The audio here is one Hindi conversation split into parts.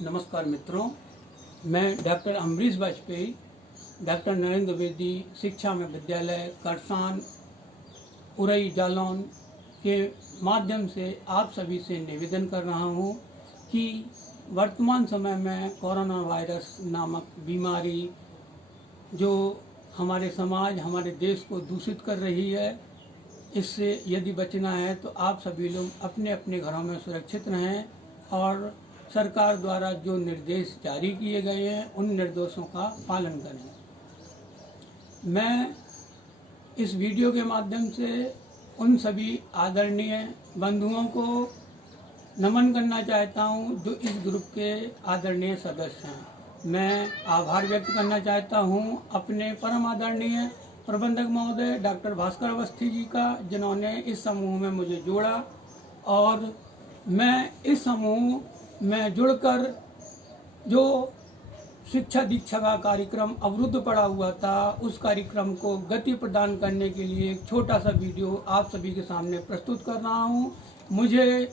नमस्कार मित्रों, मैं डॉक्टर अमरीश वाजपेयी, डॉक्टर नरेंद्र द्विवेदी शिक्षा में विद्यालय करसान उरई जालौन के माध्यम से आप सभी से निवेदन कर रहा हूं कि वर्तमान समय में कोरोना वायरस नामक बीमारी जो हमारे समाज हमारे देश को दूषित कर रही है, इससे यदि बचना है तो आप सभी लोग अपने अपने घरों में सुरक्षित रहें और सरकार द्वारा जो निर्देश जारी किए गए हैं उन निर्देशों का पालन करें। मैं इस वीडियो के माध्यम से उन सभी आदरणीय बंधुओं को नमन करना चाहता हूं जो इस ग्रुप के आदरणीय सदस्य हैं। मैं आभार व्यक्त करना चाहता हूं अपने परम आदरणीय प्रबंधक महोदय डॉक्टर भास्कर अवस्थी जी का, जिन्होंने इस समूह में मुझे जोड़ा और मैं इस समूह में जुड़कर जो शिक्षा दीक्षा का कार्यक्रम अवरुद्ध पड़ा हुआ था उस कार्यक्रम को गति प्रदान करने के लिए एक छोटा सा वीडियो आप सभी के सामने प्रस्तुत कर रहा हूं। मुझे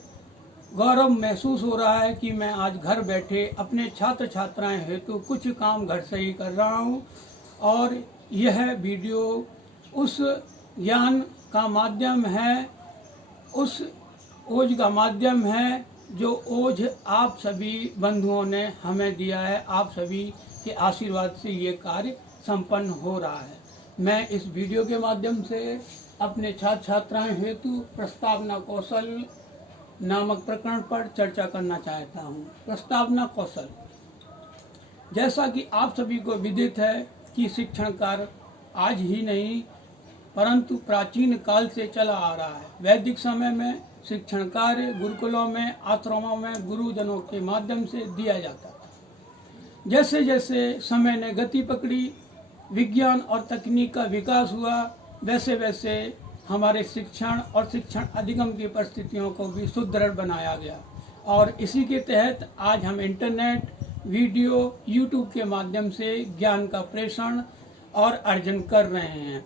गौरव महसूस हो रहा है कि मैं आज घर बैठे अपने छात्र छात्राएं हेतु कुछ काम घर से ही कर रहा हूं और यह वीडियो उस ज्ञान का माध्यम है, उस ओज का माध्यम है जो ओज आप सभी बंधुओं ने हमें दिया है। आप सभी के आशीर्वाद से ये कार्य संपन्न हो रहा है। मैं इस वीडियो के माध्यम से अपने छात्र छात्राएं हेतु प्रस्तावना कौशल नामक प्रकरण पर चर्चा करना चाहता हूँ। प्रस्तावना कौशल, जैसा कि आप सभी को विदित है कि शिक्षण कार्य आज ही नहीं परंतु प्राचीन काल से चला आ रहा है। वैदिक समय में शिक्षण कार्य गुरुकुलों में, आश्रमों में गुरुजनों के माध्यम से दिया जाता था। जैसे जैसे समय ने गति पकड़ी, विज्ञान और तकनीक का विकास हुआ, वैसे वैसे हमारे शिक्षण और शिक्षण अधिगम की परिस्थितियों को भी सुदृढ़ बनाया गया और इसी के तहत आज हम इंटरनेट, वीडियो, यूट्यूब के माध्यम से ज्ञान का प्रेषण और अर्जन कर रहे हैं।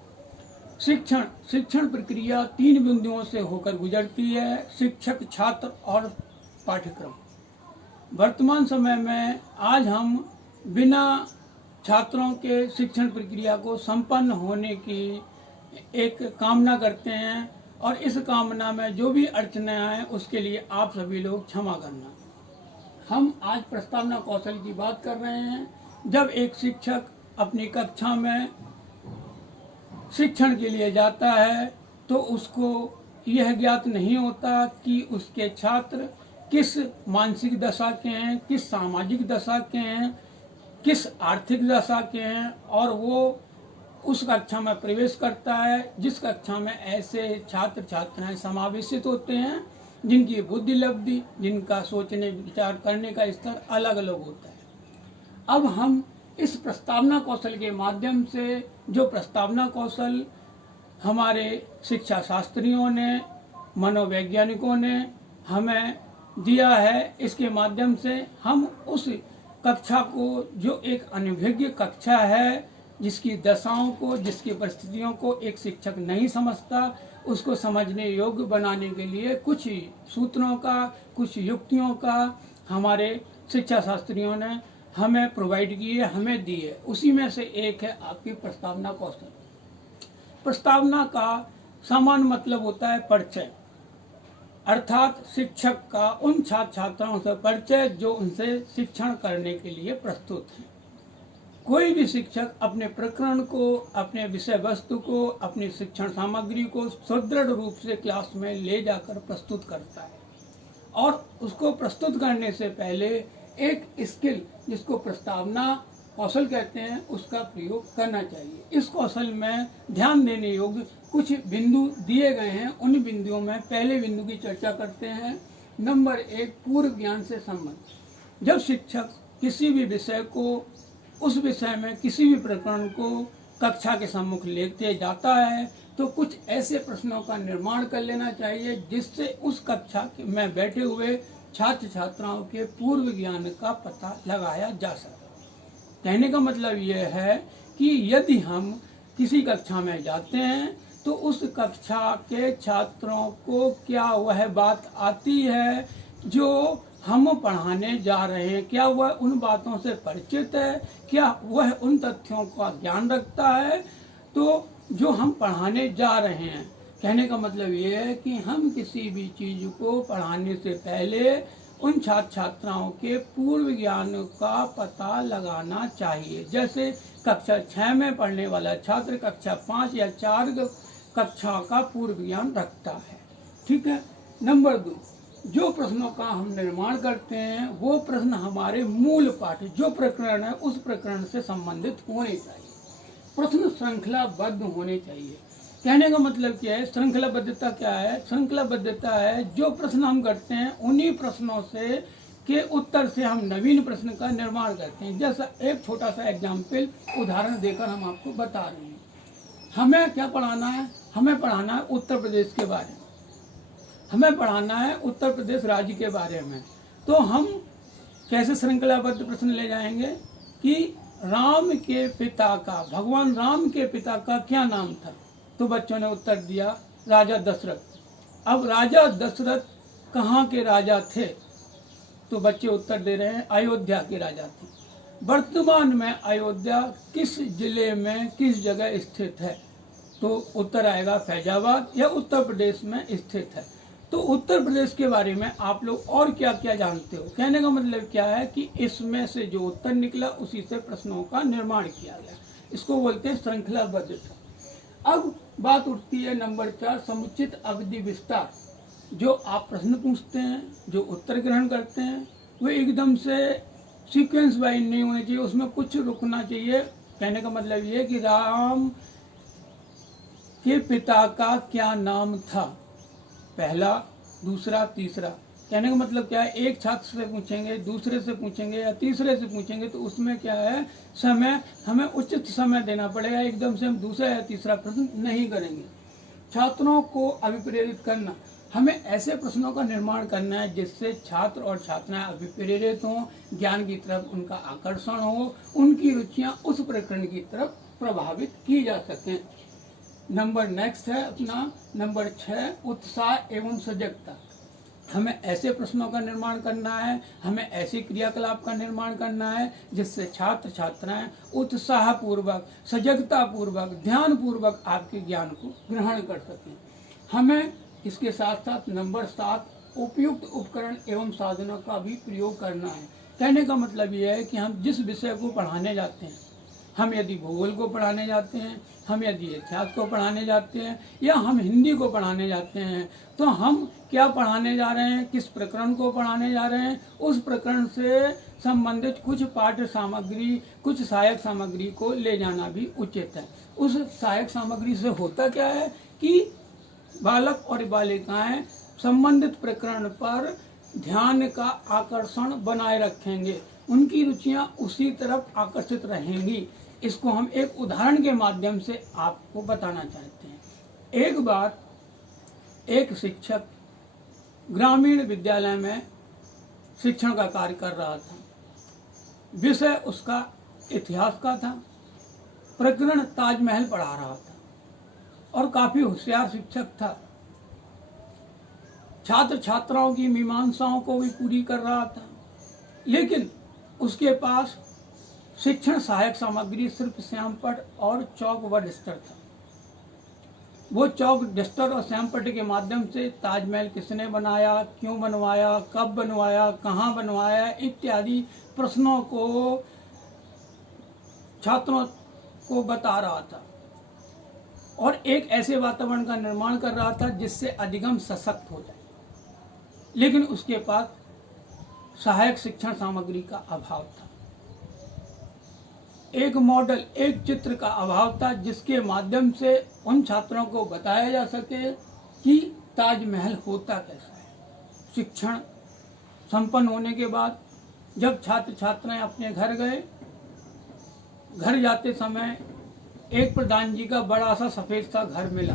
शिक्षण प्रक्रिया 3 बिंदुओं से होकर गुजरती है: शिक्षक, छात्र और पाठ्यक्रम। वर्तमान समय में आज हम बिना छात्रों के शिक्षण प्रक्रिया को संपन्न होने की एक कामना करते हैं और इस कामना में जो भी अड़चनें आए उसके लिए आप सभी लोग क्षमा करना। हम आज प्रस्तावना कौशल की बात कर रहे हैं। जब एक शिक्षक अपनी कक्षा में शिक्षण के लिए जाता है तो उसको यह ज्ञात नहीं होता कि उसके छात्र किस मानसिक दशा के हैं, किस सामाजिक दशा के हैं, किस आर्थिक दशा के हैं और वो उस कक्षा में प्रवेश करता है जिस कक्षा में ऐसे छात्र छात्राएं समावेशित होते हैं जिनकी बुद्धि लब्धि, जिनका सोचने विचार करने का स्तर अलग अलग होता है। अब हम इस प्रस्तावना कौशल के माध्यम से, जो प्रस्तावना कौशल हमारे शिक्षा शास्त्रियों ने, मनोवैज्ञानिकों ने हमें दिया है, इसके माध्यम से हम उस कक्षा को, जो एक अनभिज्ञ कक्षा है, जिसकी दशाओं को, जिसकी परिस्थितियों को एक शिक्षक नहीं समझता, उसको समझने योग्य बनाने के लिए कुछ सूत्रों का, कुछ युक्तियों का हमारे शिक्षा शास्त्रियों ने हमें प्रोवाइड किए, हमें दिए। उसी में से एक है आपकी प्रस्तावना कौशल। प्रस्तावना का सामान्य मतलब होता है परिचय, अर्थात शिक्षक का उन छात्र छात्राओं से परिचय जो उनसे शिक्षण करने के लिए प्रस्तुत हैं। कोई भी शिक्षक अपने प्रकरण को, अपने विषय वस्तु को, अपनी शिक्षण सामग्री को सुदृढ़ रूप से क्लास में ले जाकर प्रस्तुत करता है और उसको प्रस्तुत करने से पहले एक स्किल, जिसको प्रस्तावना कौशल कहते हैं, उसका प्रयोग करना चाहिए। इस कौशल में ध्यान देने योग्य कुछ बिंदु दिए गए हैं। उन बिंदुओं में पहले बिंदु की चर्चा करते हैं। नंबर 1, पूर्व ज्ञान से संबंध। जब शिक्षक किसी भी विषय को, उस विषय में किसी भी प्रकरण को कक्षा के सम्मुख लेते जाता है तो कुछ ऐसे प्रश्नों का निर्माण कर लेना चाहिए जिससे उस कक्षा में बैठे हुए छात्र छात्राओं के पूर्व ज्ञान का पता लगाया जा सके। कहने का मतलब यह है कि यदि हम किसी कक्षा में जाते हैं तो उस कक्षा के छात्रों को क्या वह बात आती है जो हम पढ़ाने जा रहे हैं क्या वह उन बातों से परिचित है, क्या वह उन तथ्यों का ज्ञान रखता है। तो जो हम पढ़ाने जा रहे हैं, कहने का मतलब ये है कि हम किसी भी चीज़ को पढ़ाने से पहले उन छात्र छात्राओं के पूर्व ज्ञान का पता लगाना चाहिए। जैसे कक्षा 6 में पढ़ने वाला छात्र कक्षा 5 या 4 कक्षा का पूर्व ज्ञान रखता है। ठीक है। नंबर 2, जो प्रश्नों का हम निर्माण करते हैं वो प्रश्न हमारे मूल पाठ जो प्रकरण है उस प्रकरण से संबंधित होने चाहिए। प्रश्न श्रृंखलाबद्ध होने चाहिए। कहने का मतलब क्या है, श्रृंखलाबद्धता क्या है? श्रृंखलाबद्धता है जो प्रश्न हम करते हैं उन्हीं प्रश्नों से के उत्तर से हम नवीन प्रश्न का निर्माण करते हैं। जैसा एक छोटा सा एग्जाम्पल उदाहरण देकर हम आपको बता रहे हैं। हमें क्या पढ़ाना है? हमें पढ़ाना है उत्तर प्रदेश के बारे में, हमें पढ़ाना है उत्तर प्रदेश राज्य के बारे में। तो हम कैसे श्रृंखलाबद्ध प्रश्न ले जाएंगे कि राम के पिता का, भगवान राम के पिता का क्या नाम था? तो बच्चों ने उत्तर दिया राजा दशरथ। अब राजा दशरथ कहाँ के राजा थे? तो बच्चे उत्तर दे रहे हैं अयोध्या के राजा थे। वर्तमान में अयोध्या किस जिले में किस जगह स्थित है? तो उत्तर आएगा फैजाबाद या उत्तर प्रदेश में स्थित है। तो उत्तर प्रदेश के बारे में आप लोग और क्या क्या जानते हो? कहने का मतलब क्या है कि इसमें से जो उत्तर निकला उसी से प्रश्नों का निर्माण किया गया। इसको बोलते हैं श्रृंखलाबद्धता। अब बात उठती है नंबर 4, समुचित अवधि विस्तार। जो आप प्रश्न पूछते हैं, जो उत्तर ग्रहण करते हैं, वो एकदम से सीक्वेंस वाइज नहीं होने चाहिए, उसमें कुछ रुकना चाहिए। कहने का मतलब ये कि राम के पिता का क्या नाम था? पहला, दूसरा, तीसरा। कहने का मतलब क्या है, एक छात्र से पूछेंगे, दूसरे से पूछेंगे या तीसरे से पूछेंगे तो उसमें क्या है, समय हमें उचित समय देना पड़ेगा। एकदम से हम दूसरा या तीसरा प्रश्न नहीं करेंगे। छात्रों को अभिप्रेरित करना, हमें ऐसे प्रश्नों का निर्माण करना है जिससे छात्र और छात्राएं अभिप्रेरित हों, ज्ञान की तरफ उनका आकर्षण हो, उनकी रुचियां उस प्रकरण की तरफ प्रभावित की जा सकें। नंबर नेक्स्ट है अपना नंबर 6, उत्साह एवं सजगता। हमें ऐसे प्रश्नों का निर्माण करना है, हमें ऐसे क्रियाकलाप का निर्माण करना है जिससे छात्र छात्राएं उत्साहपूर्वक, सजगतापूर्वक, ध्यानपूर्वक आपके ज्ञान को ग्रहण कर सकें। हमें इसके साथ साथ नंबर 7, उपयुक्त उपकरण एवं साधनों का भी प्रयोग करना है। कहने का मतलब यह है कि हम जिस विषय को पढ़ाने जाते हैं, हम यदि भूगोल को पढ़ाने जाते हैं, हम यदि इतिहास को पढ़ाने जाते हैं या हम हिंदी को पढ़ाने जाते हैं, तो हम क्या पढ़ाने जा रहे हैं, किस प्रकरण को पढ़ाने जा रहे हैं, उस प्रकरण से संबंधित कुछ पाठ्य सामग्री, कुछ सहायक सामग्री को ले जाना भी उचित है। उस सहायक सामग्री से होता क्या है कि बालक और बालिकाएं संबंधित प्रकरण पर ध्यान का आकर्षण बनाए रखेंगे, उनकी रुचियां उसी तरफ आकर्षित रहेंगी। इसको हम एक उदाहरण के माध्यम से आपको बताना चाहते हैं। एक बार एक शिक्षक ग्रामीण विद्यालय में शिक्षण का कार्य कर रहा था। विषय उसका इतिहास का था, प्रकरण ताजमहल पढ़ा रहा था और काफी होशियार शिक्षक था। छात्र छात्राओं की मीमांसाओं को भी पूरी कर रहा था, लेकिन उसके पास शिक्षण सहायक सामग्री सिर्फ श्यामपट्ट और चौक व डस्टर था। वो चौक, डस्टर और श्यामपट्ट के माध्यम से ताजमहल किसने बनाया, क्यों बनवाया, कब बनवाया, कहाँ बनवाया इत्यादि प्रश्नों को छात्रों को बता रहा था और एक ऐसे वातावरण का निर्माण कर रहा था जिससे अधिगम सशक्त हो जाए। लेकिन उसके पास सहायक शिक्षण सामग्री का अभाव था, एक मॉडल, एक चित्र का अभाव था जिसके माध्यम से उन छात्रों को बताया जा सके कि ताजमहल होता कैसा है। शिक्षण संपन्न होने के बाद जब छात्र छात्राएं अपने घर गए, घर जाते समय एक प्रधान जी का बड़ा सा सफेद सा घर मिला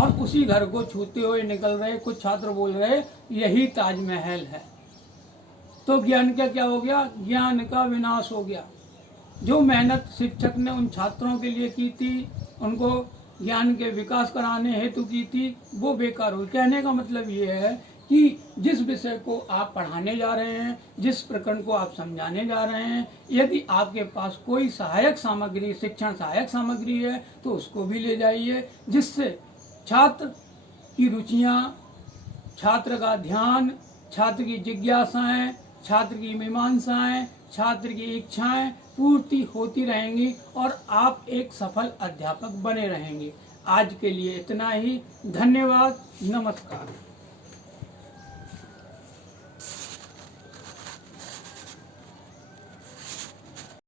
और उसी घर को छूते हुए निकल रहे कुछ छात्र बोल रहे यही ताजमहल है। तो ज्ञान का क्या हो गया? ज्ञान का विनाश हो गया। जो मेहनत शिक्षक ने उन छात्रों के लिए की थी, उनको ज्ञान के विकास कराने हेतु की थी, वो बेकार हुई। कहने का मतलब ये है कि जिस विषय को आप पढ़ाने जा रहे हैं, जिस प्रकरण को आप समझाने जा रहे हैं, यदि आपके पास कोई सहायक सामग्री, शिक्षण सहायक सामग्री है तो उसको भी ले जाइए, जिससे छात्र की रुचियाँ, छात्र का ध्यान, छात्र की जिज्ञासाएं, छात्र की मीमांसाएं, छात्र की इच्छाएं पूर्ति होती रहेंगी और आप एक सफल अध्यापक बने रहेंगे। आज के लिए इतना ही। धन्यवाद। नमस्कार।